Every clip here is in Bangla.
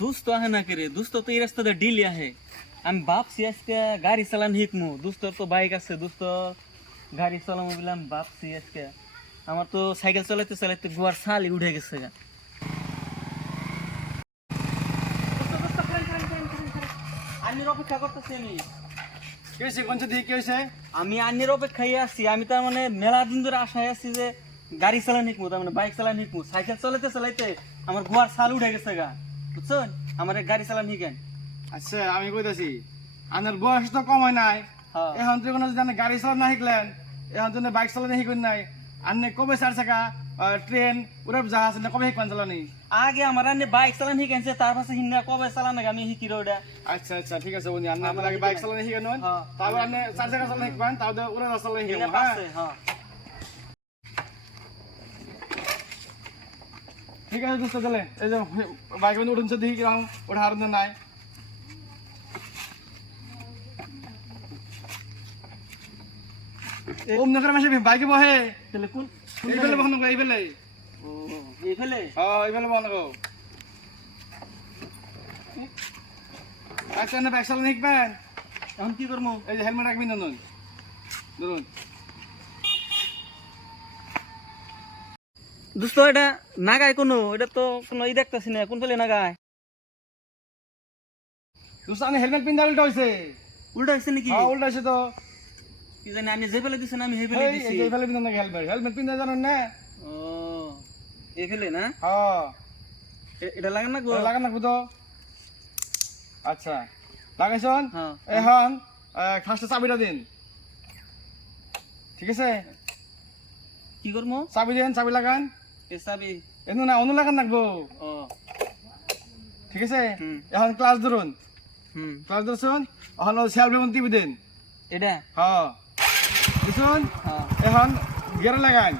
দুস্ত আহে না কে রে, দুস্ত তো এই রাস্তাতে ডিলি আহে। আমি ভাবছি আজকে গাড়ি চালান শিখমু, দুস্তর তো বাইক আছে, দুস্ত গাড়ি চালামু বলে আমি ভাবছি আজকে। আমার তো সাইকেল চালাইতে চালাইতে গোয়ার ছালই উঠে গেছে গা। আন্নির অপেক্ষা করতেছি আমি। কি হয়েছে কোন দিকে কি হয়েছে? আমি আন্নির অপেক্ষায় আছি। আমি তার মানে মেলা দিন ধরে আশায় আছি যে গাড়ি চালান শিখমু, তার মানে বাইক চালান শিখমু। সাইকেল চালাইতে চালাইতে আমার গোয়ার ছাল উঠে গেছে গা, বুঝছেন? আমার গাড়ি চালান শিখেন। আচ্ছা আমি কইতাছি আপনার বয়স তো কম হয় নাই, হ্যাঁ। এখন তুই কোনো জানে গাড়ি চালানো না শিখলেন, এখন তুই বাইক চালানো শিখুন নাই, আপনি কবে 4 চাকা ট্রেন উড়াব জাহাজ না কবে শিখবেন চালানি? আগে আমার আন্নি বাইক চালান শিখেছে, তার পাশে হিন্না কবে চালান আমি শিখি ওটা। আচ্ছা আচ্ছা ঠিক আছে বন্ধু, আপনি আপনার আগে বাইক চালানো শিখেন, হ্যাঁ। তারপর আপনি 4 চাকা চালানো শিখবেন, তারপর উড়াব চালানো শিখবেন। হ্যাঁ ঠিক আছে দোস্ত, চলে এই যে বাইক উঠুন দেখি কিরকম ওটা হার নাই। ওম নগর মাসে বাইকে বহে তাহলে কোন এই বেলে বহন এই বেলে। ও এই ফেলে হ্যাঁ এই বেলে বহন গো। আচ্ছা না বাইক চালানো শিখবেন, এখন কি করবো? এই যে হেলমেট রাখবেন ধরুন ধরুন। দোস্ত এটা নাগায় কোনো, এটা তো কোনো ই দেখতেছি না, কোন ফেলে নাগায়? দোস্ত আমি হেলমেট পিন্ধা উল্টা হয়েছে। উল্টা হয়েছে নাকি? হ্যাঁ উল্টা হয়েছে তো। কি জানি আমি যে ফেলে দিছেন আমি হে ফেলে এই দিছি। এই ফেলে পিন্ধা নাকি হেলমেট, হেলমেট পিন্ধা জানেন না? ও এই ফেলে না? হ্যাঁ এটা লাগান না গো? লাগান না তো। আচ্ছা লাগাইছন, হ্যাঁ। এখন ফার্স্টে চাবিটা দিন, ঠিক আছে? কি করবো? চাবি দেন, চাবি লাগান। এ চাবি এনু না অনু লাগান রাখবো, ও ঠিক আছে? হুম। এখন ক্লাস ধরুন, হুম ক্লাস ধরছুন, এখন সেলফ লেমন টিপি দেন। এটা হ্যাঁ দিছুন, হ্যাঁ এখন গিয়ার লাগান,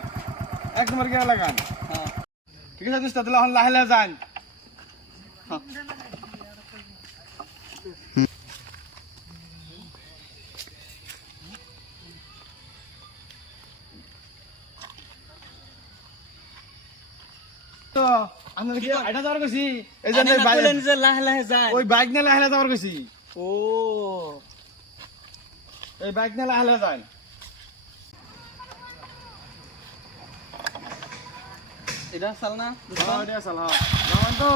1 নম্বর গিয়ার লাগান, হ্যাঁ ঠিক আছে দোস্ত? তাহলে এখন লাহে লাহে যান। তো আপনার কি এটা যাওয়ার কইছি, এই আমি যে না কইলেন যে লাহে লাহে যায়। ওই বাইক নিয়ে লাহে লাহে যাওয়ার কইছি, ও এই বাইক নিয়ে লাহে লাহে যান। এটা চাল না? হ্যাঁ এটা চাল, হ্যাঁ যাওয়ান তো।